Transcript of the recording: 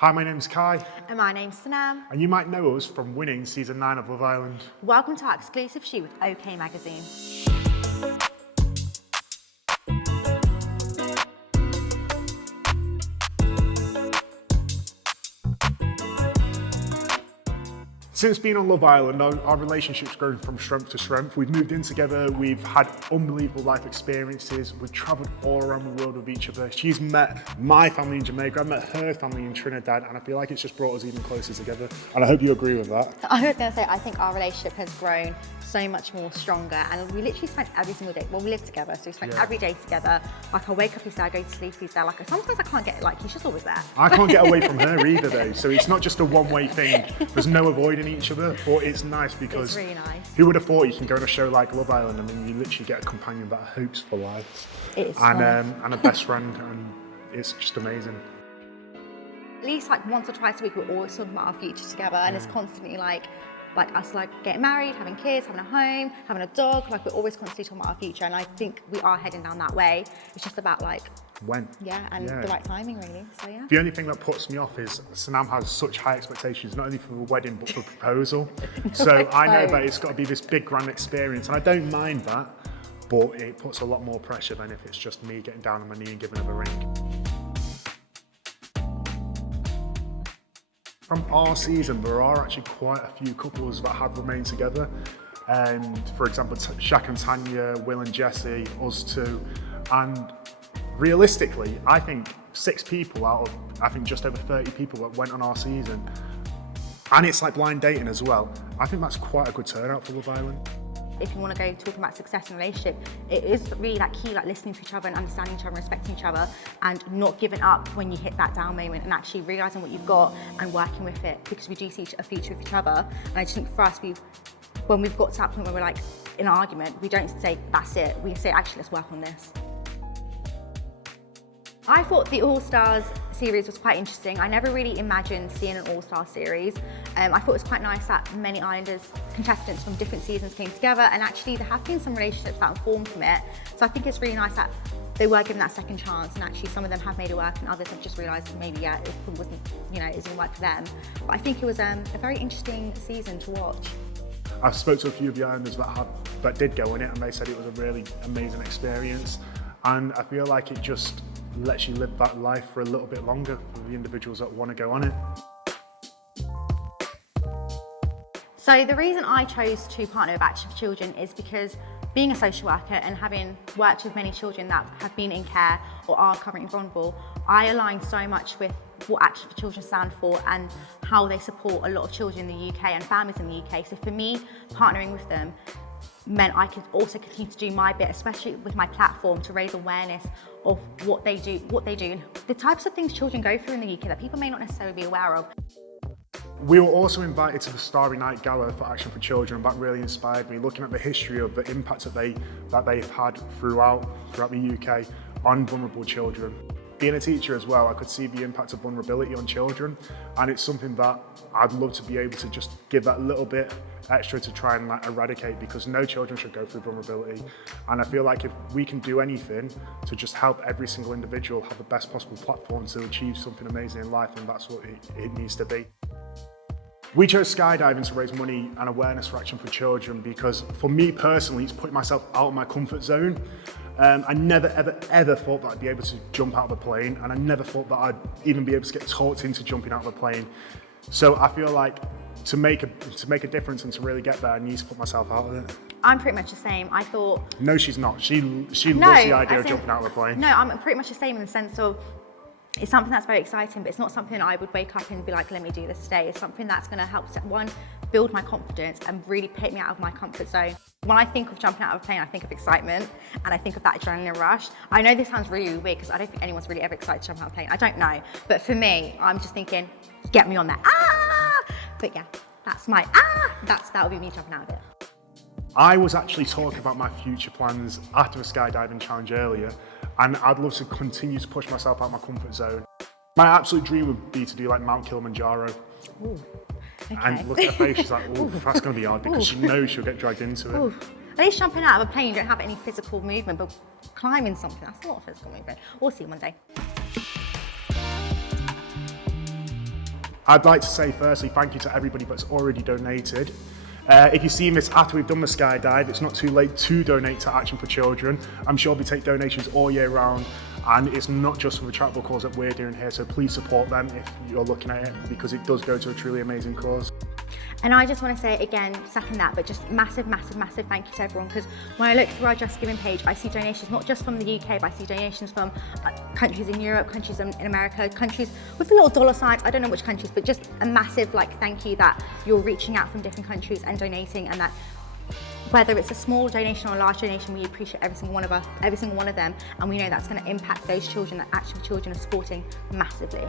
Hi, my name's Kai. And my name's Sanam. And you might know us from winning season 9 of Love Island. Welcome to our exclusive shoot with OK Magazine. Since being on Love Island, our relationship's grown from strength to strength. We've moved in together, we've had unbelievable life experiences, we've travelled all around the world with each other. She's met my family in Jamaica, I've met her family in Trinidad, and I feel like it's just brought us even closer together. And I hope you agree with that. I was going to say, I think our relationship has grown so much more stronger, and we literally spend every single day, well, we live together, so we spend every day together. Like, I wake up, he's there, I go to sleep, he's there. Like, sometimes I can't get, like, he's just always there. I can't get away from her either though, so it's not just a one-way thing. There's no avoiding each other, but it's nice because it's really nice. Who would have thought you can go on a show like Love Island and then you literally get a companion that hopes for life. It is and a best friend, and it's just amazing. At least like once or twice a week, we're always talking about our future together, and it's constantly like us getting married, having kids, having a home, having a dog. Like, we're always constantly talking about our future, and I think we are heading down that way. It's just about like when. The right timing, really. So yeah. The only thing that puts me off is Sanam has such high expectations, not only for the wedding but for the proposal. So I know that it's got to be this big grand experience, and I don't mind that, but it puts a lot more pressure than if it's just me getting down on my knee and giving her a ring. From our season, there are actually quite a few couples that have remained together. And for example, Shaq and Tanya, Will and Jesse, us two. And realistically, I think 6 people out of, I think just over 30 people that went on our season. And it's like blind dating as well. I think that's quite a good turnout for Love Island. If you want to go talking about success in a relationship, it is really like key, like listening to each other and understanding each other, respecting each other, and not giving up when you hit that down moment, and actually realising what you've got and working with it, because we do see a future with each other. And I just think for us, when we've got to that point where we're like in an argument, we don't say that's it. We say, actually, let's work on this. I thought the All Stars series was quite interesting. I never really imagined seeing an All Star series. I thought it was quite nice that many Islanders contestants from different seasons came together, and actually there have been some relationships that have formed from it. So I think it's really nice that they were given that second chance, and actually some of them have made it work, and others have just realised maybe it wasn't, it didn't work for them. But I think it was a very interesting season to watch. I've spoke to a few of the Islanders that did go on it, and they said it was a really amazing experience. And I feel like it just lets you live that life for a little bit longer for the individuals that want to go on it. So the reason I chose to partner with Action for Children is because being a social worker and having worked with many children that have been in care or are currently vulnerable, I align so much with what Action for Children stand for and how they support a lot of children in the UK and families in the UK. So for me, partnering with them meant I could also continue to do my bit, especially with my platform, to raise awareness of what they do, and the types of things children go through in the UK that people may not necessarily be aware of. We were also invited to the Starry Night Gala for Action for Children. That really inspired me, looking at the history of the impact that they've had throughout the UK on vulnerable children. Being a teacher as well, I could see the impact of vulnerability on children, and it's something that I'd love to be able to just give that little bit extra to try and eradicate, because no children should go through vulnerability. And I feel like if we can do anything to just help every single individual have the best possible platform to achieve something amazing in life, and that's what it needs to be. We chose skydiving to raise money and awareness for Action for Children because, for me personally, it's putting myself out of my comfort zone. I never, ever thought that I'd be able to jump out of a plane, and I never thought that I'd even be able to get talked into jumping out of a plane. So I feel like to make a difference and to really get there, I need to put myself out of it. I'm pretty much the same. I thought... No, she's not. She loves the idea of jumping out of a plane. No, I'm pretty much the same in the sense of, it's something that's very exciting, but it's not something I would wake up and be like, let me do this today. It's something that's going to help, one, build my confidence and really take me out of my comfort zone. When I think of jumping out of a plane, I think of excitement and I think of that adrenaline rush. I know this sounds really weird because I don't think anyone's really ever excited to jump out of a plane. I don't know. But for me, I'm just thinking, get me on there. Ah! But yeah, that's my that would be me jumping out of it. I was actually talking about my future plans after the skydiving challenge earlier, and I'd love to continue to push myself out of my comfort zone. My absolute dream would be to do like Mount Kilimanjaro. Ooh, okay. And look at her face, she's like, oh, that's going to be hard, because she knows she'll get dragged into it. Ooh. At least jumping out of a plane, you don't have any physical movement, but climbing something, that's a lot of physical movement. We'll see one day. I'd like to say firstly, thank you to everybody that's already donated. If you've seen this after we've done the skydive, it's not too late to donate to Action for Children. I'm sure we take donations all year round, and it's not just for the charitable cause that we're doing here, so please support them if you're looking at it, because it does go to a truly amazing cause. And I just want to say again, second that, but just massive, massive, massive thank you to everyone, because when I look through our Just Giving page, I see donations not just from the UK, but I see donations from countries in Europe, countries in America, countries with a little dollar signs, I don't know which countries, but just a massive thank you that you're reaching out from different countries and donating, and that whether it's a small donation or a large donation, we appreciate every single one of them, and we know that's going to impact those children that Action for Children are supporting massively.